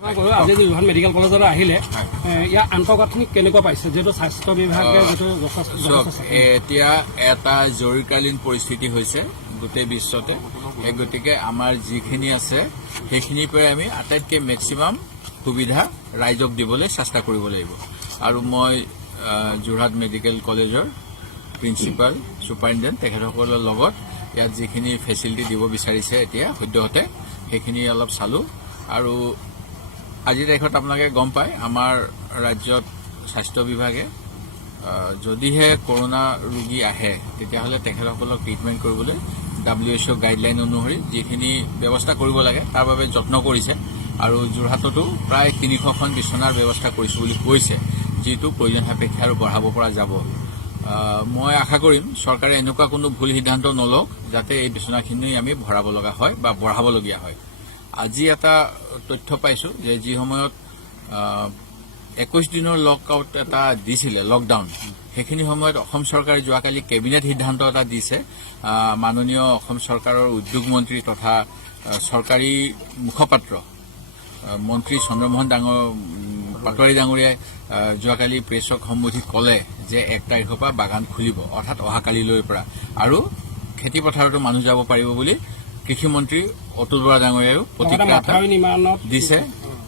আজি যোৰহাট মেডিকেল কলেজলৈ আহিলে ইয়াৰ আন্তঃগাঁথনি কেনেকুৱা পাইছে যিহেতু স্বাস্থ্য বিভাগে এতিয়া এটা জৰুৰীকালীন পৰিস্থিতি হৈছে গোটেই বিশ্বতে এই গতিকে আমাৰ যিখিনি আছে সেইখিনিৰ পৰাই আমি আটাইতকৈ মেক্সিমাম সুবিধা ৰাইজক দিবলৈ চেষ্টা কৰিব লাগিব আৰু মই যোৰহাট মেডিকেল কলেজৰ প্ৰিন্সিপাল ছুপাৰিনটেণ্ডেণ্ট তেখেতসকলৰ লগত ইয়াত যিখিনি ফেচিলিটি দিব বিচাৰিছে এতিয়া সদ্যহতে সেইখিনি অলপ চালোঁ আৰু আজিৰ তাৰিখত আপোনালোকে গম পায় আমাৰ ৰাজ্যত স্বাস্থ্য বিভাগে যদিহে কৰোনা ৰোগী আহে তেতিয়াহ'লে তেখেতসকলক ট্ৰিটমেণ্ট কৰিবলৈ WHO গাইডলাইন অনুসৰি যিখিনি ব্যৱস্থা কৰিব লাগে তাৰ বাবে যত্ন কৰিছে আৰু যোৰহাটতো প্ৰায় 300খন বিচনাৰ ব্যৱস্থা কৰিছোঁ বুলি কৈছে যিটো প্ৰয়োজন সাপেক্ষে আৰু বঢ়াব পৰা যাব মই আশা কৰিম চৰকাৰে এনেকুৱা কোনো ভুল সিদ্ধান্ত নলওক যাতে এই বিচনাখিনি আমি ভৰাব লগা হয় বা বঢ়াবলগীয়া হয় আজি এটা তথ্য পাইছোঁ যে যি সময়ত 21 দিনৰ লকআউট এটা দিছিলে লকডাউন সেইখিনি সময়ত অসম চৰকাৰে যোৱাকালি কেবিনেট সিদ্ধান্ত এটা দিছে মাননীয় অসম চৰকাৰৰ উদ্যোগ মন্ত্ৰী তথা চৰকাৰী মুখপাত্ৰ মন্ত্ৰী চন্দ্ৰমোহন পাটোৱাৰী ডাঙৰীয়াই যোৱাকালি প্ৰেছক সম্বোধি ক'লে যে 1 তাৰিখৰ পৰা বাগান খুলিব অৰ্থাৎ অহাকালিলৈৰ পৰা আৰু খেতি পথাৰতো মানুহ যাব পাৰিব বুলি কৃষিমন্ত্ৰী অতুল বৰা ডাঙৰীয়ায়ো প্ৰতিক্ৰিয়া দিছে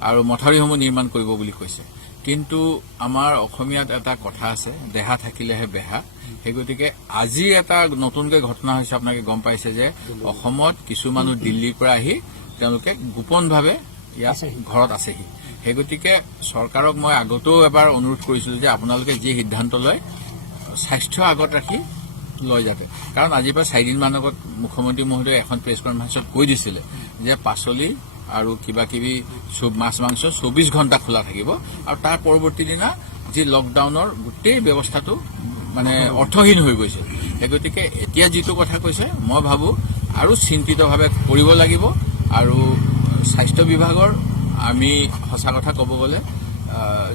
আৰু মথাউৰিসমূহ নিৰ্মাণ কৰিব বুলি কৈছে কিন্তু আমাৰ অসমীয়াত এটা কথা আছে দেহা থাকিলেহে বেহা সেই গতিকে আজি এটা নতুনকৈ ঘটনা হৈছে আপোনালোকে গম পাইছে যে অসমত কিছু মানুহ দিল্লীৰ পৰা আহি তেওঁলোকে গোপনভাৱে ইয়াত ঘৰত আছেহি সেই গতিকে চৰকাৰক মই আগতেও এবাৰ অনুৰোধ কৰিছিলোঁ যে আপোনালোকে যি সিদ্ধান্ত লয় স্বাস্থ্য আগত ৰাখি লয় যাতে কাৰণ আজিৰ পৰা 4 দিনমান আগত মুখ্যমন্ত্ৰী মহোদয়ে এখন প্ৰেছ কনফাৰেন্সত কৈ দিছিলে যে পাচলি আৰু কিবা কিবি মাছ মাংস 24 ঘণ্টা খোলা থাকিব আৰু তাৰ পৰৱৰ্তী দিনা যি লকডাউনৰ গোটেই ব্যৱস্থাটো মানে অৰ্থহীন হৈ গৈছে সেই গতিকে এতিয়া যিটো কথা কৈছে মই ভাবোঁ আৰু চিন্তিতভাৱে কৰিব লাগিব আৰু স্বাস্থ্য বিভাগৰ আমি সঁচা কথা ক'ব গ'লে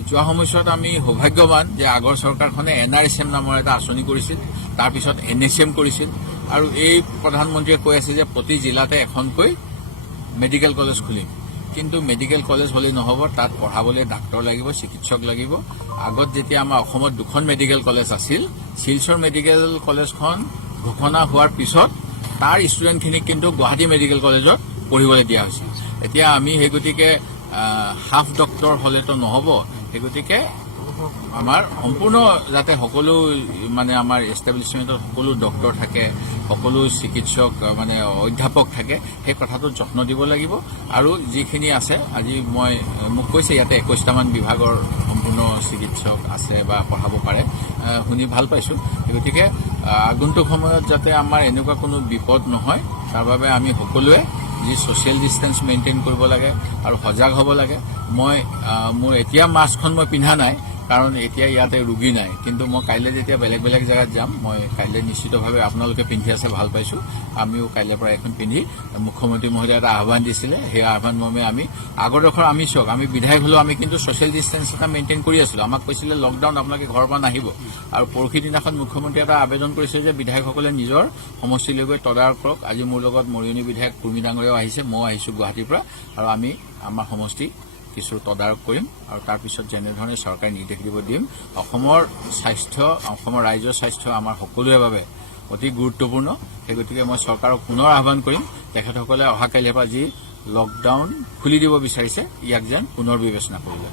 যোৱা সময়ছোৱাত আমি সৌভাগ্যৱান যে আগৰ চৰকাৰখনে NRSM নামৰ এটা আঁচনি কৰিছিল তাৰপিছত NSM কৰিছিল আৰু এই প্ৰধানমন্ত্ৰীয়ে কৈ আছে যে প্ৰতি জিলাতে এখনকৈ মেডিকেল কলেজ খুলিম কিন্তু মেডিকেল কলেজ হ'লেই নহ'ব তাত পঢ়াবলৈ ডাক্তৰ লাগিব চিকিৎসক লাগিব আগত যেতিয়া আমাৰ অসমত 2খন মেডিকেল কলেজ আছিল শিলচৰ মেডিকেল কলেজখন ঘোষণা হোৱাৰ পিছত তাৰ ষ্টুডেণ্টখিনিক কিন্তু গুৱাহাটী মেডিকেল কলেজত পঢ়িবলৈ দিয়া হৈছিল এতিয়া আমি সেই গতিকে হাফ ডক্টৰ হ'লেতো নহ'ব সেই গতিকে আমাৰ সম্পূৰ্ণ যাতে সকলো মানে আমাৰ এষ্টাব্লিছমেণ্টত সকলো ডক্টৰ থাকে সকলো চিকিৎসক মানে অধ্যাপক থাকে সেই কথাটো যত্ন দিব লাগিব আৰু যিখিনি আছে আজি মোক কৈছে ইয়াতে 21টামান বিভাগৰ সম্পূৰ্ণ চিকিৎসক আছে বা পঢ়াব পাৰে শুনি ভাল পাইছোঁ গতিকে আগন্তুক সময়ত যাতে আমাৰ এনেকুৱা কোনো বিপদ নহয় তাৰ বাবে আমি সকলোৱে যি ছ'চিয়েল ডিষ্টেঞ্চ মেইনটেইন কৰিব লাগে আৰু সজাগ হ'ব লাগে মোৰ এতিয়া মাস্কখন মই পিন্ধা নাই কাৰণ এতিয়া ইয়াতে ৰোগী নাই কিন্তু মই কাইলৈ যেতিয়া বেলেগ বেলেগ জেগাত যাম মই কাইলৈ নিশ্চিতভাৱে আপোনালোকে পিন্ধি আছে ভাল পাইছোঁ আমিও কাইলৈৰ পৰা এখন পিন্ধি মুখ্যমন্ত্ৰী মহোদয়ে এটা আহ্বান দিছিলে সেই আহ্বান মৰ্মে আমি আগৰডোখৰ আমি চাওক আমি বিধায়ক হ'লেও আমি কিন্তু ছ'চিয়েল ডিষ্টেঞ্চ এটা মেইনটেইন কৰি আছিলোঁ আমাক কৈছিলে লকডাউন আপোনালোকে ঘৰৰ পৰা নাহিব আৰু পৰহি দিনাখন মুখ্যমন্ত্ৰীয়ে এটা আবেদন কৰিছিল যে বিধায়কসকলে নিজৰ সমষ্টিলৈ গৈ তদাৰক কৰক আজি মোৰ লগত মৰিয়নি বিধায়ক কুৰ্মী ডাঙৰীয়াও আহিছে মই আহিছোঁ গুৱাহাটীৰ পৰা আৰু আমি আমাৰ সমষ্টি কিছু তদাৰক কৰিম আৰু তাৰপিছত যেনেধৰণে চৰকাৰে নিৰ্দেশ দিব দিম অসমৰ স্বাস্থ্য অসমৰ ৰাইজৰ স্বাস্থ্য আমাৰ সকলোৰে বাবে অতি গুৰুত্বপূৰ্ণ সেই গতিকে মই চৰকাৰক পুনৰ আহ্বান কৰিম তেখেতসকলে অহাকালিৰ পৰা যি লকডাউন খুলি দিব বিচাৰিছে ইয়াক যেন পুনৰ বিবেচনা কৰিব